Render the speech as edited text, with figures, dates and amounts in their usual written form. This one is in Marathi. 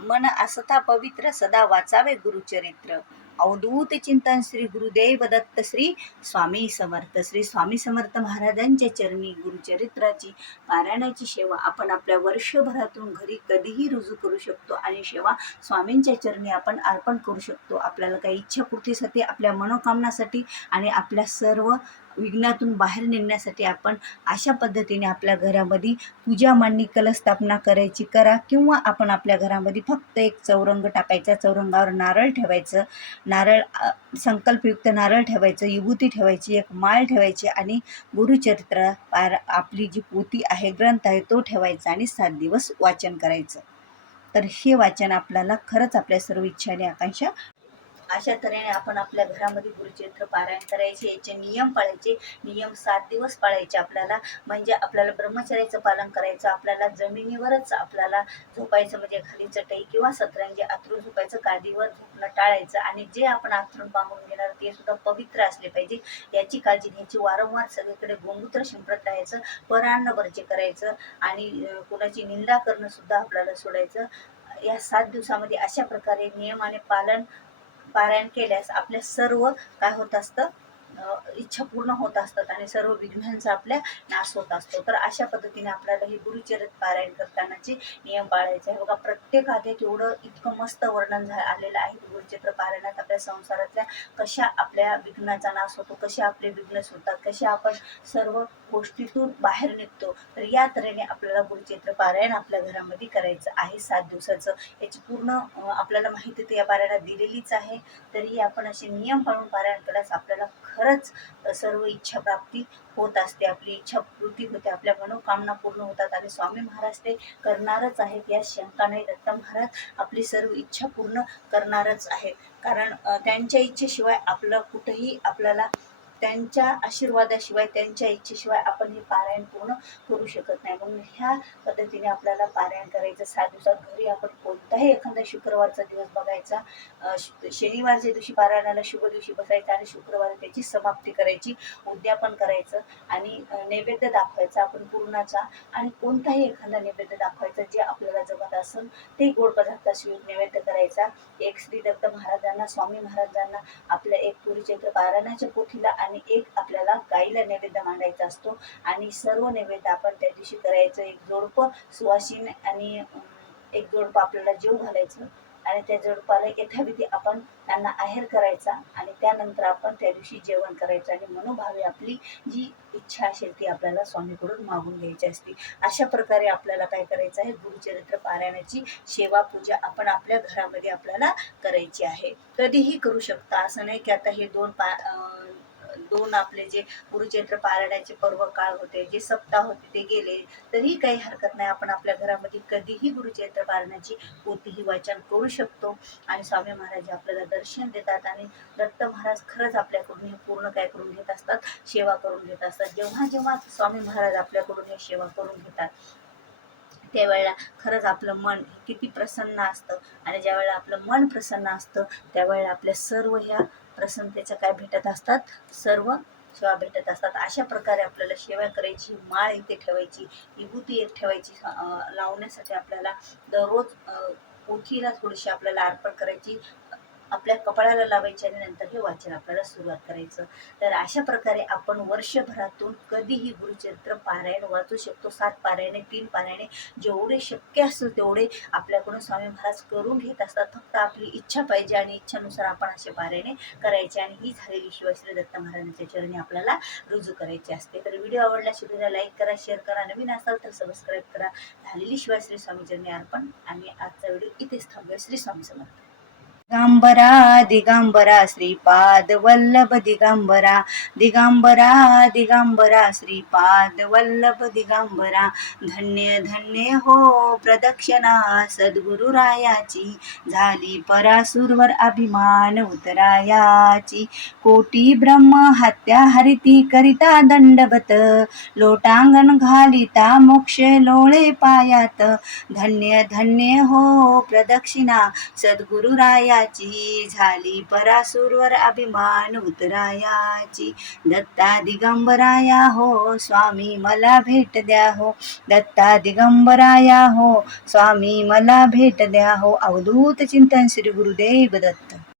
मन आस्था पवित्र सदा वाचावे गुरुचरित्र. अवधूत चिंतन श्री गुरुदेव दत्त श्री स्वामी समर्थ. श्री स्वामी समर्थ महाराजांच्या चरणी गुरुचरित्राची पारायणाची सेवा आपण आपल्या वर्षभरातून घरी कधीही रुजू करू शकतो आणि सेवा स्वामींच्या चरणी आपण अर्पण करू शकतो. आपल्याला काही इच्छापूर्तीसाठी, आपल्या मनोकामनासाठी आणि आपल्या सर्व विघ्नातून बाहेर निघण्यासाठी आपण अशा पद्धतीने आपल्या घरामध्ये पूजा मांडणी कलश स्थापना करायची करा. किंवा आपण आपल्या घरामध्ये फक्त एक चौरंग टाकायचा, चौरंगावर नारळ ठेवायचं, नारळ संकल्पयुक्त नारळ ठेवायचं, विभूती ठेवायची, एक माळ ठेवायची आणि गुरुचरित्र आपली जी पोथी आहे, ग्रंथ आहे तो ठेवायचा आणि 7 दिवस वाचन करायचं. तर हे वाचन आपल्याला खरंच आपल्या सर्व इच्छा आणि आकांक्षा. अशा तऱ्हेने आपण आपल्या घरामध्ये गुरुचरित्र पारायण करायचे. याचे नियम पाळायचे. नियम 7 दिवस पाळायचे आपल्याला. म्हणजे आपल्याला ब्रह्मचर्याचं पालन करायचं. आपल्याला जमिनीवरच आपल्याला झोपायचं, म्हणजे खाली चटई किंवा सतरंजी अंथरून झोपायचं. गादीवर झोपणं टाळायचं. आणि जे आपण अंथरून पांघरून घेणार ते सुद्धा पवित्र असले पाहिजे याची काळजी घ्यायची. वारंवार सगळीकडे गोमूत्र शिंपडत राहायचं. परान्न वर्ज्य करायचं आणि कुणाची निंदा करणं सुद्धा आपल्याला सोडायचं. या 7 दिवसामध्ये अशा प्रकारे नियमाने पारायण केल्यास आपल्या सर्व काय होत असतं, इच्छा पूर्ण होत असतात आणि सर्व विघ्नांचा आपल्या नाश होत असतो. तर अशा पद्धतीने आपल्याला हे गुरुचरित्र पारायण करतानाचे नियम पाळायचे आहे. बघा, प्रत्येक अध्यायात एवढं इतकं मस्त वर्णन आलेलं आहे गुरुचरित्र पारायणात. आपल्या संसारातल्या कशा आपल्या विघ्नाचा नाश होतो, कसे आपले विघ्न सुटतात, कसे आपण सर्व गोष्टीतून बाहेर निघतो. तर या तऱ्हेने आपल्याला गुरुचरित्र पारायण आपल्या घरामध्ये करायचं आहे 7 दिवसाचं. याची पूर्ण आपल्याला माहिती तर या पारायणात दिलेलीच आहे. तरी आपण असे नियम पाळून पारायण केल्यास आपल्याला खरंच सर्व इच्छा प्राप्ती होत असते. आपली इच्छा पूर्ती होते, आपल्या मनोकामना पूर्ण होतात आणि स्वामी महाराज ते करणारच आहेत, या शंका नाही. दत्त महाराज आपली सर्व इच्छा पूर्ण करणारच आहेत. कारण त्यांच्या इच्छेशिवाय आपलं कुठेही आपल्याला, त्यांच्या आशीर्वादाशिवाय, त्यांच्या इच्छेशिवाय आपण हे पारायण पूर्ण करू शकत नाही. म्हणून ह्या पद्धतीने आपल्याला पारायण करायचं 7 दिवसात. घरी आपण कोणताही एखादा शुक्रवारचा दिवस बघायचा, शनिवारच्या दिवशी पारायणाला शुभ दिवशी बसायचं आणि शुक्रवारी त्याची समाप्ती करायची, उद्यापन करायचं आणि नैवेद्य दाखवायचा आपण पूर्णाचा. आणि कोणताही एखादा नैवेद्य दाखवायचा जे आपल्याला जमत असेल ते गोड पदार्थाशिवाय नैवेद्य करायचा. एक श्री दत्त महाराजांना, स्वामी महाराजांना आपल्या एक गुरुचरित्र पारायणाच्या पोथीला आणि एक आपल्याला गाईला नैवेद्य मांडायचा असतो. आणि सर्व नैवेद्य आपण त्या दिवशी करायचं. एक जोडपं सुवासिन आणि एक जोडपं आपल्याला जेव घालायचं आणि त्या जोडपाला यथाविधी आपण त्यांना आहेर करायचा आणि त्यानंतर आपण त्या दिवशी जेवण करायचं आणि मनोभावे आपली जी इच्छा असेल ती आपल्याला स्वामीकडून मागून घ्यायची असते. अशा प्रकारे आपल्याला काय करायचं आहे, गुरुचरित्र पारायणाची सेवा पूजा आपण आपल्या घरामध्ये आपल्याला करायची आहे. कधीही करू शकता, असं नाही की आता हे दोन आपले जे गुरुचरित्र पारायणाचे पर्व काळ होते, जे सप्ताह होते ते गेले तरी काही हरकत नाही. आपण आपल्या घरामध्ये कधीही गुरुचरित्र पारायणाची पोथीही वाचन करू शकतो आणि स्वामी महाराज आपल्याला दर्शन देतात. आणि दत्त महाराज खरंच आपल्याकडून हे पूर्ण काय करून घेत असतात, सेवा करून घेत असतात. जेव्हा जेव्हा स्वामी महाराज आपल्याकडून हे सेवा करून घेतात त्यावेळेला खरंच आपलं मन किती प्रसन्न असतं. आणि ज्यावेळेला आपलं मन प्रसन्न असतं त्यावेळेला आपल्या सर्व ह्या प्रसन्नतेच्या काय भेटत असतात, सर्व सेवा भेटत असतात. अशा प्रकारे आपल्याला सेवा करायची. माळ इथे ठेवायची, विभूती एक ठेवायची लावण्यासाठी. आपल्याला दररोज पोथीला थोडीशी आपल्याला अर्पण करायची, आपल्या कपाळाला लावायची आणि नंतर हे वाचन आपल्याला सुरुवात करायचं. तर अशा प्रकारे आपण वर्षभरातून कधीही गुरुचरित्र पारायण वाचू शकतो. 7 पारायणे, 3 पारायणे, जेवढे शक्य असेल तेवढे आपल्याकडून स्वामी महाराज करून घेत असतात. फक्त आपली इच्छा पाहिजे आणि इच्छानुसार आपण असे पारायणे करायचे आणि ही झालेली सेवा श्री दत्त महाराजांच्या चरणी आपल्याला रुजू करायची असते. तर व्हिडिओ आवडल्यास व्हिडिओला लाईक करा, शेअर करा, नवीन असाल तर सबस्क्राईब करा. झालेली सेवा श्री स्वामी चरणी अर्पण. आणि आजचा व्हिडिओ इथेच थांबूया. श्री स्वामी समर्थ. दिगंबरा दिगंबरा श्रीपाद वल्लभ दिगंबरा, दिगंबरा दिगंबरा श्रीपाद वल्लभ दिगंबरा. धन्य धन्य हो प्रदक्षिणा सद्गुरुरायाची, झाली परासूरवर अभिमान उतरायाची. कोटी ब्रह्म हत्या हरिती करिता दंडवत, लोटांगण घालिता मोक्ष लोळे पायात. धन्य धन्य हो प्रदक्षिणा सद्गुरुराया दत्ताची झाली परासूरवर अभिमान उतरायाची. दत्ता दिगंबराया हो स्वामी मला भेट द्या हो. दत्ता दिगंबराया हो स्वामी मला भेट द्या हो. अवधूत चिंतन श्री गुरुदेव दत्त.